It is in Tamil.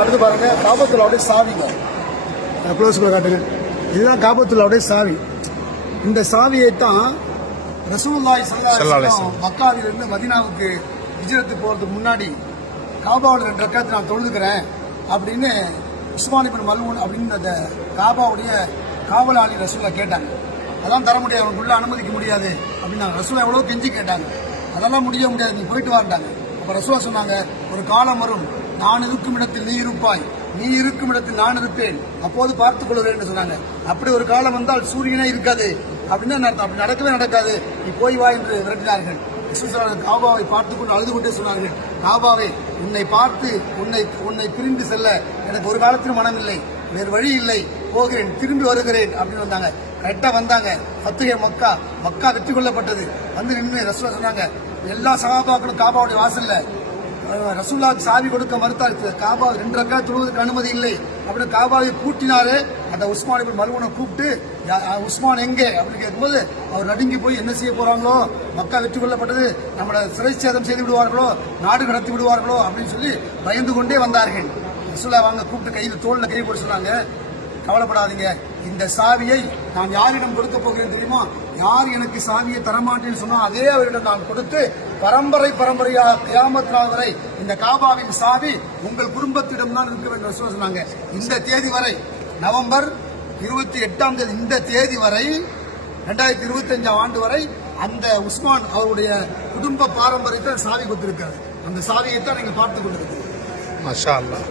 அடுத்து பாருங்க காபத்துல்லாவுடைய சாவிங்க க்ளோஸ்ல காட்டுங்க. இதுதான் காபத்துல்லாவுடைய சாவி. இந்த சாவியை தான் ரசூலுல்லாஹி ஸல்லல்லாஹு அலைஹி வஸல்லம் மக்காவிலிருந்து மதீனாவுக்கு ஹிஜ்ரத்து போறதுக்கு முன்னாடி காபாவோட 2 ரக்காத் நான் தொழுதுக்கிறேன் அப்படின்னு உஸ்மான் இப்னு மல்ஊன் அப்படின்னு அந்த காபாவுடைய காவலாளி ரசூலா கேட்டாங்க. அதான் தர முடியாது, அவனுக்குள்ள அனுமதிக்க முடியாது அப்படின்னு ரசூலா எவ்வளவு கெஞ்சி கேட்டாங்க. அதெல்லாம் முடியாது, நீ போயிட்டு வரட்டாங்க. அப்ப ரசூலா சொன்னாங்க, ஒரு காலம் வரும், நான் இருக்கும் இடத்தில் நீ இருப்பாய், நீ இருக்கும் இடத்தில் நான் இருப்பேன், அப்போது பார்த்துக் கொள்கிறேன் என்று சொன்னாங்க. அப்படி ஒரு காலம் வந்தால் சூரியனே இருக்காது அப்படின்னு அப்படி நடக்கவே நடக்காது, நீ போய் வா என்று விரட்டினார்கள். காபாவை பார்த்துக் கொண்டு அழுது கொண்டே சொன்னார்கள், காபாவை உன்னை பார்த்து உன்னை பிரிந்து செல்ல எனக்கு ஒரு காலத்திலும் மனம் இல்லை, வேறு வழி இல்லை, போகிறேன், திரும்பி வருகிறேன் அப்படின்னு வந்தாங்க. கரெக்டா வந்தாங்க. ஃபத்ஹே மக்கா வெற்றி கொள்ளப்பட்டது. வந்து நின்று ரசூலா சொன்னாங்க, எல்லா சஹாபாக்களும் காபாவுடைய வாசல்ல ரசூலுல்லாஹ்வுக்கு சாவி கொடுக்க மறுத்தார். காபா 2 ரக்காத் தொழுவதற்கு அனுமதி இல்லை அப்படின்னு காபாவை பூட்டினாரு. அந்த உஸ்மான் இப்னு மல்ஊனை கூப்பிட்டு, உஸ்மான் எங்கே அப்படின்னு கேட்கும்போது அவர் நடுங்கி போய் என்ன செய்ய போறாங்களோ, மக்கா வெற்றி கொள்ளப்பட்டது, நம்மளை சிறை சேதம் செய்து விடுவார்களோ, நாடு கடத்தி விடுவார்களோ அப்படின்னு சொல்லி பயந்து கொண்டே வந்தார்கள். ரசூலா வாங்க கூப்பிட்டு கையில் தோல்ல கை போட்டு சொன்னாங்க, கவலைப்படாதீங்க, இந்த சாவியை நான் யாரிடம் கொடுக்க போகிறேன் தெரியுமா? யார் எனக்கு சாவியை தரமாட்டேன்னு சொன்னா அதே அவரிடம் நான் கொடுத்து பரம்பரையாக கியாமத் நாள் வரை இந்த காபாவின் சாவி உங்கள் குடும்பத்திடம் தான் இருக்க வேண்டும் சொன்னாங்க. இந்த தேதி வரை, நவம்பர் 28ஆம் தேதி, இந்த தேதி வரை 2025ஆம் ஆண்டு வரை அந்த உஸ்மான் அவருடைய குடும்ப பாரம்பரியத்தை சாவி கொடுத்திருக்காரு. அந்த சாவியை தான் நீங்க பார்த்துக் கொண்டிருக்கீங்க. மாஷா அல்லாஹ்.